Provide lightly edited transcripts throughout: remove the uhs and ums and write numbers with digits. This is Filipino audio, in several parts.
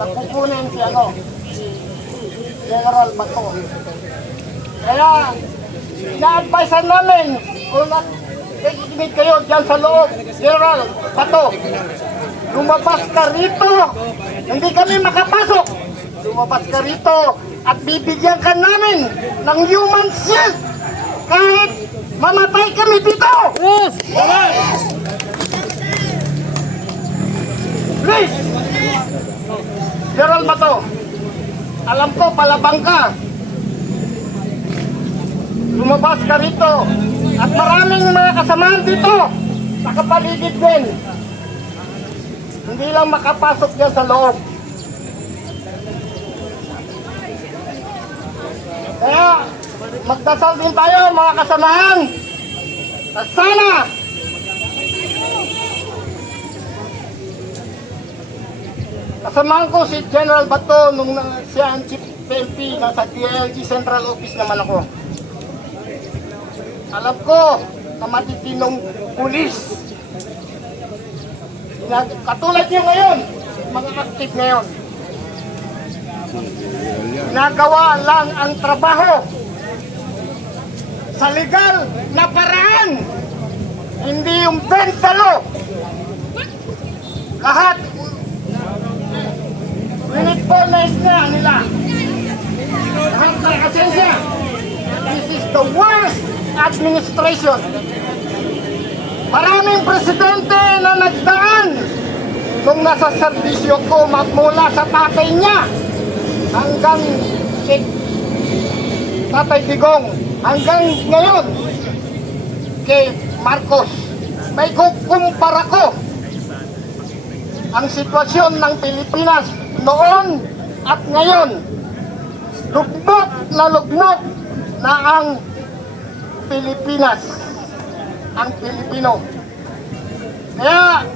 nagkukunin si General Bato. Kaya, ina-advisean namin kung nakikinig kayo dyan sa loob, General Bato, lumabas ka rito, hindi kami makapasok. Lumabas ka rito at bibigyan ka namin ng human shield kahit mamatay kami dito. Yes! Yes! Please, General Bato, alam ko palabang ka. Lumabas ka rito at maraming mga kasamahan dito sa kapaligid din. Hindi lang makapasok dyan sa loob. Kaya magdasal din tayo mga kasamahan. At sana kasamahan ko si General Bato nung siya ang Chief PNP, nasa DILG Central Office naman ako. Alam ko na matitinong pulis. Katulad nyo ngayon, mga active ngayon. Ginagawa lang ang trabaho sa legal na paraan. Hindi yung bentalo. Lahat minute-polize na nila. Lahat sa asensya. This is the worst administration. Maraming presidente na nagdaan nung nasa serbisyo ko magmula sa tatay niya hanggang kay Tatay Digong hanggang ngayon kay Marcos. May kukumpara ko ang sitwasyon ng Pilipinas noon at ngayon. Lugmok na ang Pilipinas, ang Pilipino. Kaya,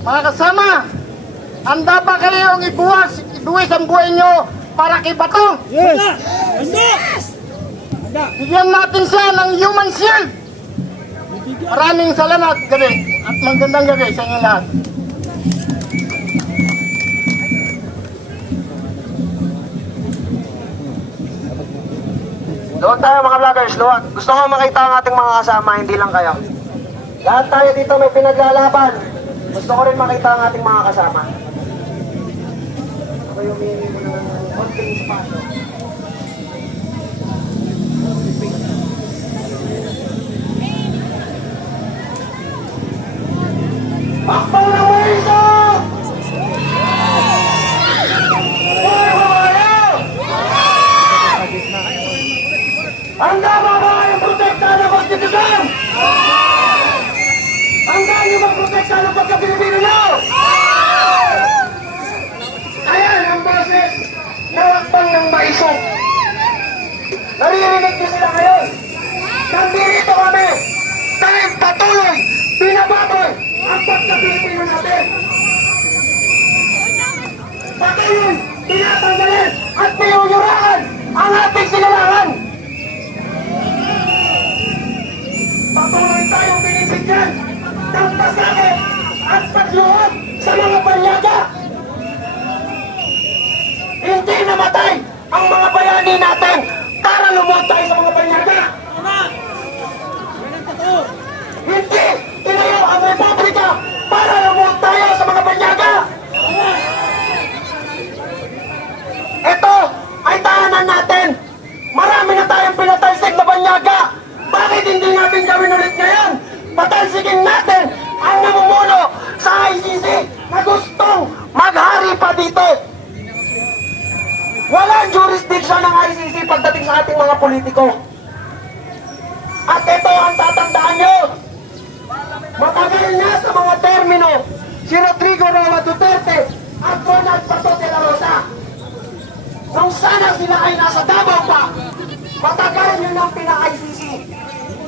mga kasama, handa ba kayong ibuwis ang buhay nyo para kay Bato? Yes! Yes! Bigyan natin siya ng human shield. Maraming salamat gabi at magandang gabi sa inyo lahat. Doon tayo mga vloggers, doon. Gusto ko makita ang ating mga kasama, hindi lang kayo. Lahat tayo dito may pinaglalaban. Gusto ko rin makita ang ating mga kasama. Ako yung may konting spasyo. Pakpang na mo ito! Handa ba ba yung protekta ng konstitusyon? Handa nyo mag-protekta ng pagka-Pilipino nyo? Ayan ang boses na lakbang ng maisong. Naririnig nyo sila ngayon. Nandito kami dahil patuloy binababoy ang pagka-Pilipino natin. Patuloy tinatanggalin at niyuyuraan ang ating sinilangan. Patuloy tayong binibigyan ng pasakit at pagluhod sa mga banyaga. Hindi namatay ang mga bayani natin para lumuhod tayo sa mga banyaga. Hindi tinayo ang Republika para lumuhod tayo sa mga banyaga. Ito ay tahanan natin. Marami na tayong pinatalsik na banyaga. Bakit hindi natin gawin ulit ngayon? Patalsikin natin ang namumuno sa ICC na gustong maghari pa dito. Walang jurisdiction ng ICC pagdating sa ating mga politiko. At ito ang tatandaan nyo. Matagal na sa mga termino si Rodrigo Roa Duterte at Ronald Bato de la Rosa. Nung sana sila ay nasa Davao pa, matagal nyo nang pina-ICC.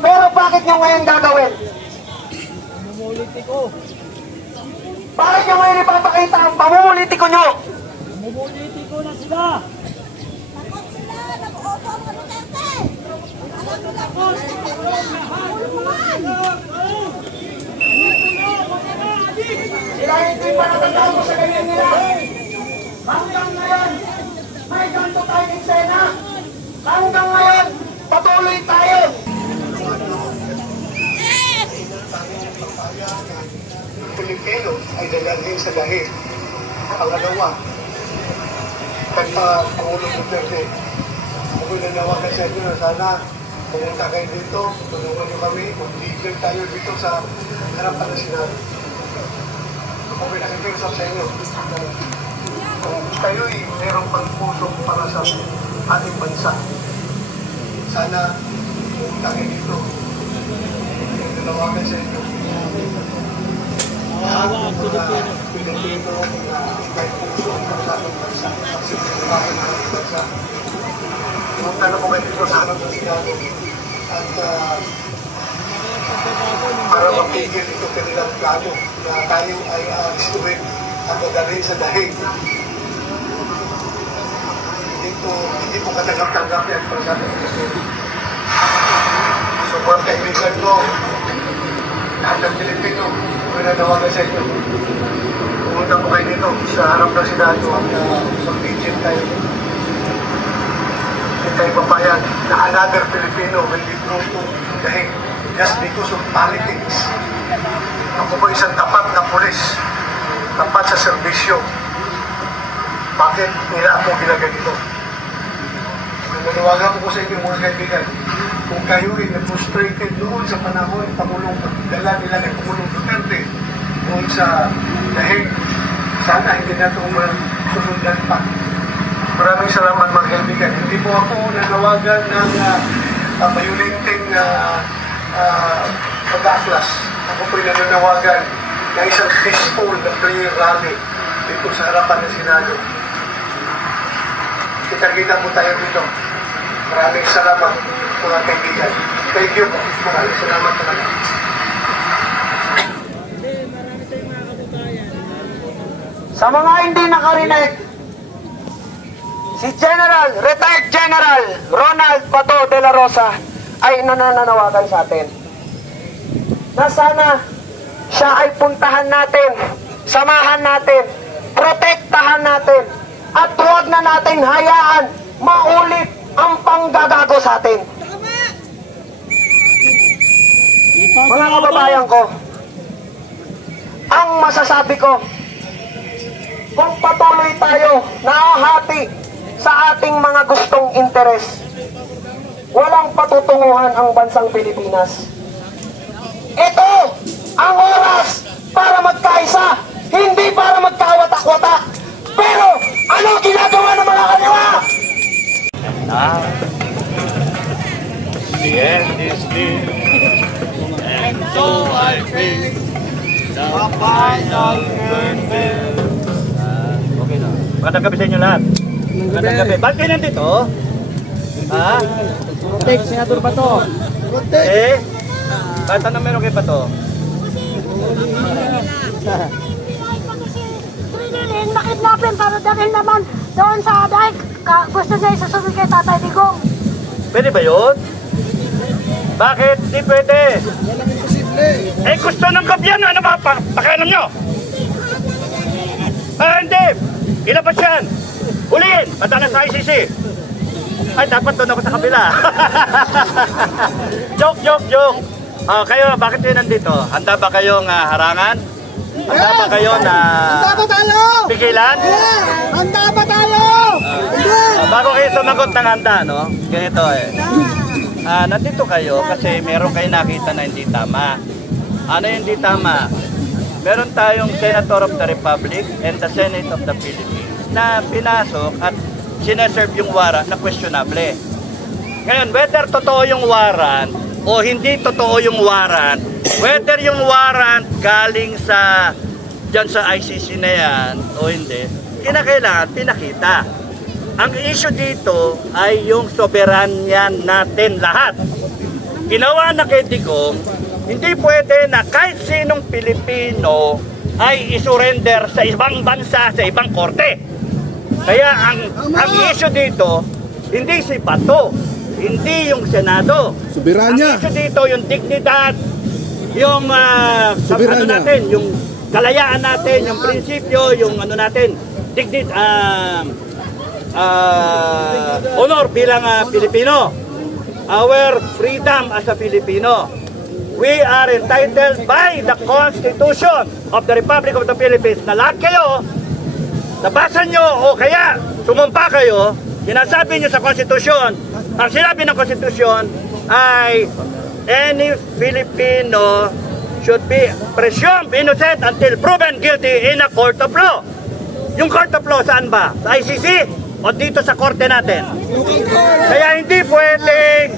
Pero bakit nyo ngayon gagawin? Pamumulitiko. Bakit nyo ngayon ipapakita ang pamumulitiko nyo? Pamumulitiko na sila. Takot sila! Nag-opo ang Duterte! Alam nila kung nagpapulungan! Sila hindi pa natatapos sa ganyan nila. Bakit dahil. Pangalawa, Pangulong Duterte, ako'y nanawagan sa inyo na sana pumunta kayo dito, tulungan niyo kami, mag-leader tayo dito sa harapan ng Senado. Ako'y nakikiusap sa inyo. Kung kayo'y mayroong pagpuso para sa ating bansa, sana pumunta kayo dito. Nanawagan sa inyo. Lahat ng mga Pilipino na kahit puso ang sa ating bansa, pagsisimulakan ng ating bansa. Pumunta na po kayo dito sa harap ng Senado at para mapigil ito kanilang plano na tayo ay aalistuin at dadalhin sa dahig. Hindi po katanggap-tanggap yan para sa ating Pilipino. So, mga kaibigan ko, lahat ng Pilipino, pinanawagan sa inyo. Pumunta po kayo dito sa harap ng Senado at mag-pigil tayo. Hindi tayo papayag na another Filipino will be thrown to dahig just because of politics. Ako po isang tapat na pulis, tapat sa serbisyo. Bakit nila ako ginaganito? Nanawagan ko sa inyo mga kaibigan, kung kayo ay na-frustrated doon sa panahon Pangulong pagdala nila ng Pangulong Duterte doon sa dahig, sana hindi na ito susundan pa. Maraming salamat mga kaibigan. Hindi po ako nanawagan ng mayulinting pag-aklas. Ako po'y nananawagan na isang peaceful na prayer rally dito sa harapan ng Senado. Kita-kita po tayo dito. Maraming salamat mga kaibigan. Thank you po. Maraming salamat talaga. Sa mga hindi nakarinig, si retired General Ronald Bato de la Rosa ay nananawagan sa atin na sana siya ay puntahan natin, samahan natin, protektahan natin, at huwag na natin hayaan maulit ang panggagago sa atin. Mga kababayan ko, ang masasabi ko, kung patuloy tayo nahahati sa ating mga gustong interes, walang patutunguhan ang bansang Pilipinas. Ito ang oras para magkaisa, hindi para magkawatak-watak. Pero ano ginagawa ng mga kaliwa? The end is near, and so I think the final curtain. Okay na. Magandang gabi sa inyo lahat. Magandang gabi. Ba't kayo nandito? Ha? Protect, Senator Bato. Eh? Ba't anong meron kayo pa to? Nakidnapin para dahil naman doon sa dahig. Gusto niya isusunod kay Tatay Digong. Pwede ba yun? Bakit? Di pwede. Eh gusto ng gobyerno. Ano ba? Pakialam nyo? Hindi. Ilabas yan. Huliin. Punta na sa ICC. Ay, dapat doon ako sa kabila. Joke. Kayo, bakit kayo nandito? Handa ba kayong harangan? Handa ba kayo na pigilan? Handa ba tayo? Bago kayo sumagot ng handa, no? Ganito eh. Nandito kayo kasi meron kayo nakita na hindi tama. Ano yung hindi tama? Meron tayong Senator of the Republic and the Senate of the Philippines na pinasok at sineserve yung warrant na questionable. Ngayon, whether totoo yung warrant o hindi totoo yung warrant, whether yung warrant galing sa dyan sa ICC na yan o hindi, kinakailangan pinakita. Ang issue dito ay yung soberanya natin lahat. Ginawa na kay Digong, hindi pwede na kahit sinong Pilipino ay isurrender sa ibang bansa, sa ibang korte. Kaya ang issue dito, hindi si Bato, hindi yung Senado. Soberanya. Ang issue dito, yung dignidad, yung ano natin, yung kalayaan natin, yung prinsipyo, yung ano natin, honor bilang Pilipino, our freedom as a Filipino. we are entitled by the Constitution of the Republic of the Philippines na lahat kayo, nabasa nyo o kaya sumumpa kayo, sinasabi nyo sa Constitution, ang sinabi ng Constitution ay any Filipino should be presumed innocent until proven guilty in a court of law. Yung court of law saan ba? Sa ICC o dito sa korte natin? Kaya hindi pwedeng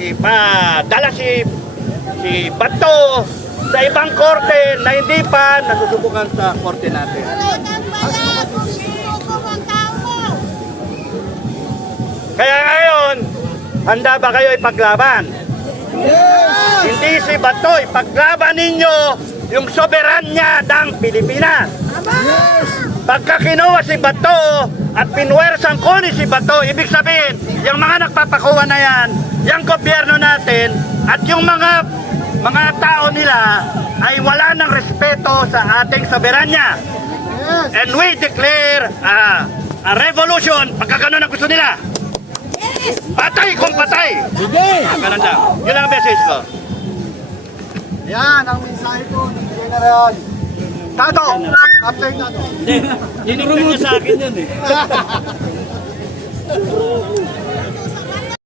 ipadala si Bato sa ibang korte na hindi pa nasusubukan sa korte natin. Kaya ngayon, handa ba kayo ipaglaban? Hindi si Bato, ipaglaban ninyo yung soberanya ng Pilipinas. Pagka kinuha si Bato at pinwersang kunin si Bato, ibig sabihin, yung mga nagpapakuha na yan, yung gobyerno natin, at yung mga tao nila ay wala ng respeto sa ating soberanya. And we declare a revolution pagka ganun ang gusto nila. Patay kung patay! Ganun lang. Yun lang ang message ko. Yan ang mensahe ko, General. Tato! After Tato. Hindi, dinig ka niya sa akin yun eh.